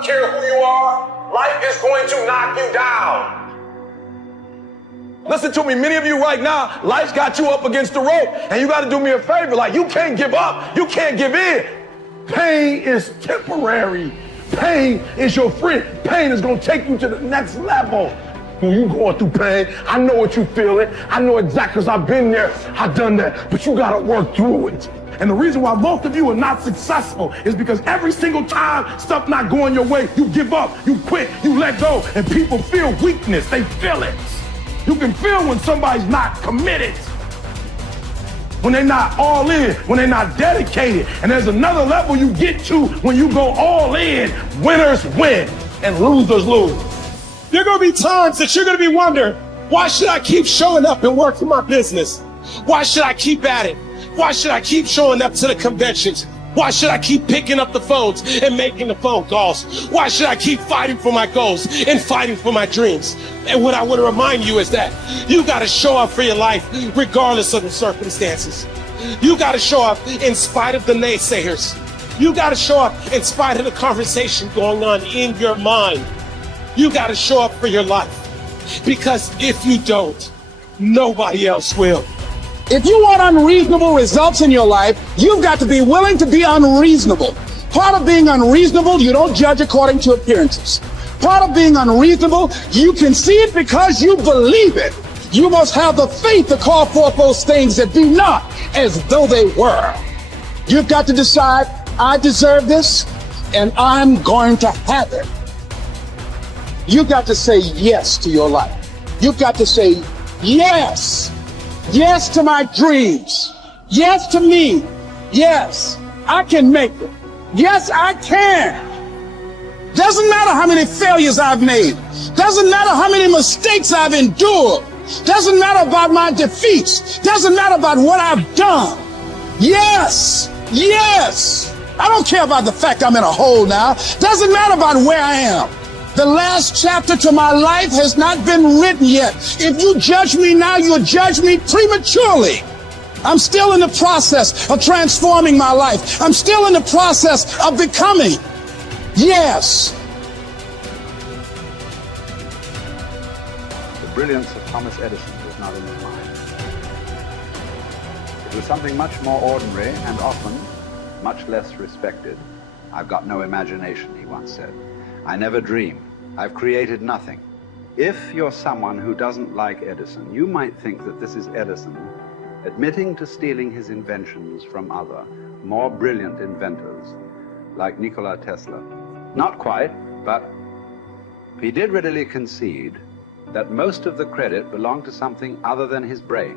don't care who you are, life is going to knock you down. Listen to me, many of you right now, life's got you up against the rope, and you got to do me a favor. Like, you can't give up. You can't give in. Pain is temporary. Pain is your friend. Pain is going to take you to the next level. When you going through pain, I know what you feeling. I know exactly, because I've been there. I've done that. But you got to work through it. And the reason why most of you are not successful is because every single time stuff not going your way, you give up, you quit, you let go, and people feel weakness. They feel it. You can feel when somebody's not committed, when they're not all in, when they're not dedicated. And there's another level you get to when you go all in. Winners win and losers lose. There are going to be times that you're going to be wondering, why should I keep showing up and working my business? Why should I keep at it? Why should I keep showing up to the conventions? Why should I keep picking up the phones and making the phone calls? Why should I keep fighting for my goals and fighting for my dreams? And what I want to remind you is that you got to show up for your life regardless of the circumstances. You got to show up in spite of the naysayers. You got to show up in spite of the conversation going on in your mind. You got to show up for your life, because if you don't, nobody else will. If you want unreasonable results in your life, you've got to be willing to be unreasonable. Part of being unreasonable, you don't judge according to appearances. Part of being unreasonable, you can see it because you believe it. You must have the faith to call forth those things that be not as though they were. You've got to decide, I deserve this, and I'm going to have it. You've got to say yes to your life. You've got to say yes. Yes to my dreams. Yes to me. Yes, I can make it. Yes, I can. Doesn't matter how many failures I've made. Doesn't matter how many mistakes I've endured. Doesn't matter about my defeats. Doesn't matter about what I've done. Yes, yes. I don't care about the fact I'm in a hole now. Doesn't matter about where I am. The last chapter to my life has not been written yet. If you judge me now, you'll judge me prematurely. I'm still in the process of transforming my life. I'm still in the process of becoming. Yes. The brilliance of Thomas Edison was not in his mind. It was something much more ordinary and often much less respected. I've got no imagination, he once said. I never dream. I've created nothing. If you're someone who doesn't like Edison, you might think that this is Edison admitting to stealing his inventions from other, more brilliant inventors, like Nikola Tesla. Not quite, but he did readily concede that most of the credit belonged to something other than his brain.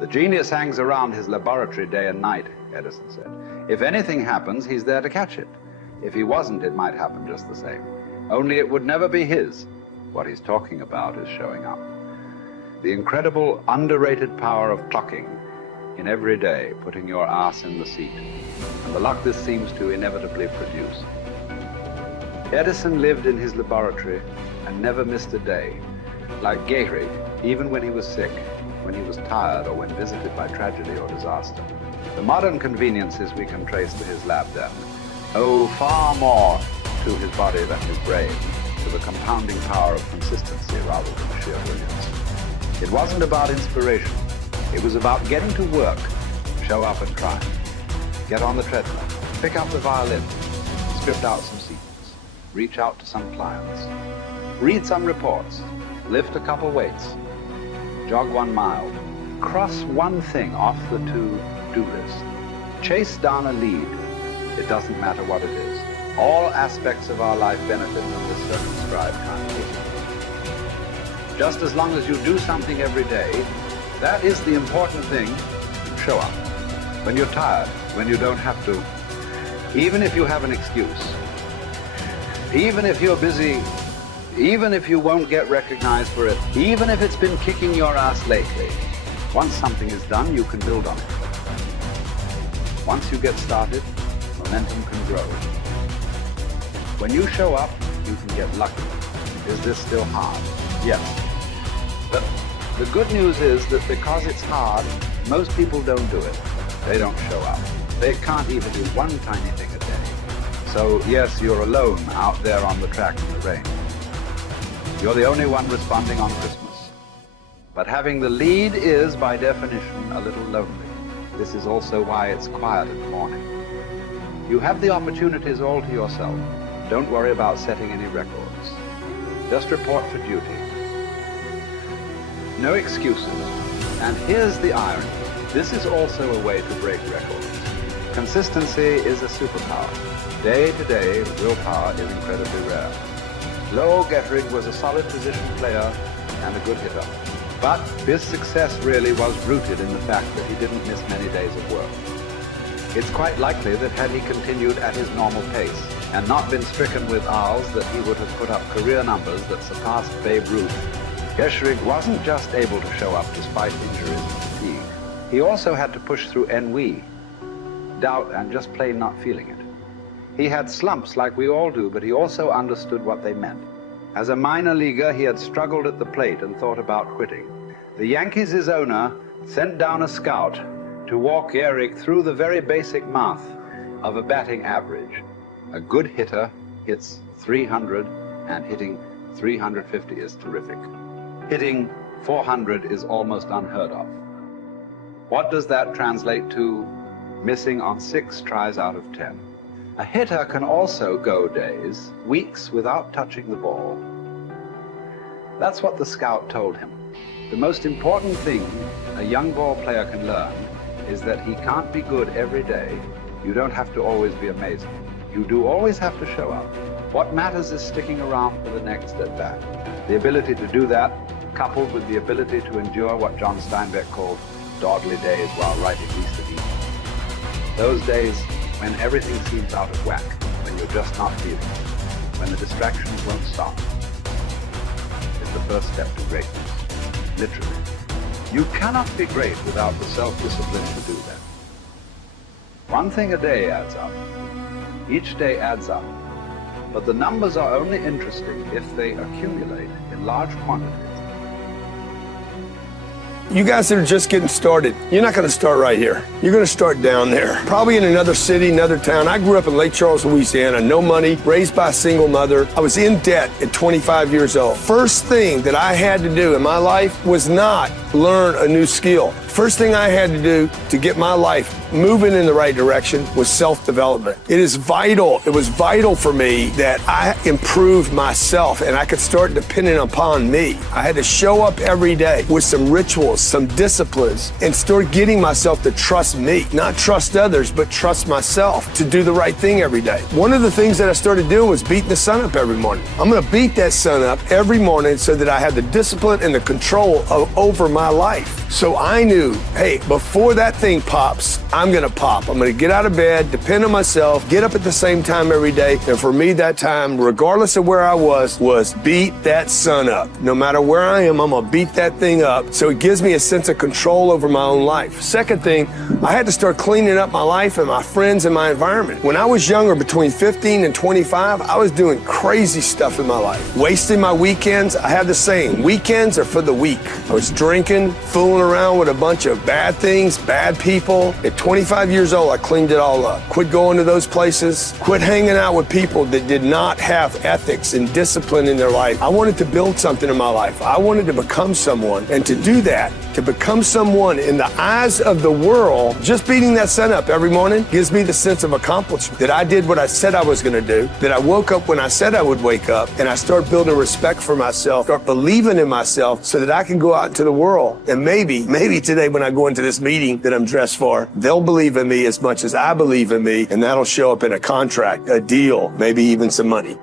The genius hangs around his laboratory day and night, Edison said. If anything happens, he's there to catch it. If he wasn't, it might happen just the same. Only it would never be his. What he's talking about is showing up. The incredible, underrated power of clocking in every day, putting your ass in the seat, and the luck this seems to inevitably produce. Edison lived in his laboratory and never missed a day. Like Gehrig, even when he was sick, when he was tired, or when visited by tragedy or disaster. The modern conveniences we can trace to his lab then owe far more to his body than his brain, to the compounding power of consistency rather than sheer brilliance. It wasn't about inspiration. It was about getting to work, show up and try. Get on the treadmill, pick up the violin, script out some sequence, reach out to some clients, read some reports, lift a couple weights, jog 1 mile, cross one thing off the to-do list, chase down a lead. It doesn't matter what it is. All aspects of our life benefit from this circumscribed timetable. Just as long as you do something every day, that is the important thing. Show up. When you're tired, when you don't have to, even if you have an excuse, even if you're busy, even if you won't get recognized for it, even if it's been kicking your ass lately, once something is done, you can build on it. Once you get started, momentum can grow. When you show up, you can get lucky. Is this still hard? Yes. But the good news is that because it's hard, most people don't do it. They don't show up. They can't even do one tiny thing a day. So yes, you're alone out there on the track in the rain. You're the only one responding on Christmas. But having the lead is, by definition, a little lonely. This is also why it's quiet in the morning. You have the opportunities all to yourself. Don't worry about setting any records. Just report for duty. No excuses. And here's the irony. This is also a way to break records. Consistency is a superpower. Day to day, willpower is incredibly rare. Lowell Gettrig was a solid position player and a good hitter. But his success really was rooted in the fact that he didn't miss many days of work. It's quite likely that had he continued at his normal pace and not been stricken with R's, that he would have put up career numbers that surpassed Babe Ruth. Gettrig wasn't just able to show up despite injuries and fatigue. He also had to push through ennui, doubt, and just plain not feeling it. He had slumps like we all do, but he also understood what they meant. As a minor leaguer, he had struggled at the plate and thought about quitting. The Yankees' owner sent down a scout to walk Gehrig through the very basic math of a batting average. A good hitter hits 300, and hitting 350 is terrific. Hitting 400 is almost unheard of. What does that translate to? Missing on 6 tries out of 10. A hitter can also go days, weeks without touching the ball. That's what the scout told him. The most important thing a young ball player can learn is that he can't be good every day. You don't have to always be amazing. You do always have to show up. What matters is sticking around for the next at-bat. The ability to do that, coupled with the ability to endure what John Steinbeck called dogly days while writing East of Eden. Those days when everything seems out of whack, when you're just not feeling it, when the distractions won't stop, is the first step to greatness, literally. You cannot be great without the self-discipline to do that. One thing a day adds up. Each day adds up. But the numbers are only interesting if they accumulate in large quantities. You guys that are just getting started, you're not going to start right here. You're going to start down there, probably in another city, another town. I grew up in Lake Charles, Louisiana, no money, raised by a single mother. I was in debt at 25 years old. First thing that I had to do in my life was not learn a new skill. First thing I had to do to get my life moving in the right direction was self-development. It is vital. It was vital for me that I improved myself and I could start depending upon me. I had to show up every day with some rituals, some disciplines, and start getting myself to trust me, not trust others, but trust myself to do the right thing every day. One of the things that I started doing was beating the sun up every morning. I'm going to beat that sun up every morning so that I have the discipline and the control over my life. So I knew, hey, before that thing pops, I'm going to pop. I'm going to get out of bed, depend on myself, get up at the same time every day. And for me, that time, regardless of where I was beat that sun up. No matter where I am, I'm going to beat that thing up. So it gives me a sense of control over my own life. Second thing, I had to start cleaning up my life and my friends and my environment. When I was younger, between 15 and 25, I was doing crazy stuff in my life. Wasting my weekends. I have the saying, weekends are for the weak. I was drinking, fooling around with a bunch of bad things, bad people. At 25 years old, I cleaned it all up. Quit going to those places. Quit hanging out with people that did not have ethics and discipline in their life. I wanted to build something in my life. I wanted to become someone. And to do that, to become someone in the eyes of the world, just beating that sun up every morning gives me the sense of accomplishment that I did what I said I was going to do, that I woke up when I said I would wake up, and I start building respect for myself, start believing in myself so that I can go out into the world. And maybe today when I go into this meeting that I'm dressed for, they'll believe in me as much as I believe in me, and that'll show up in a contract, a deal, maybe even some money.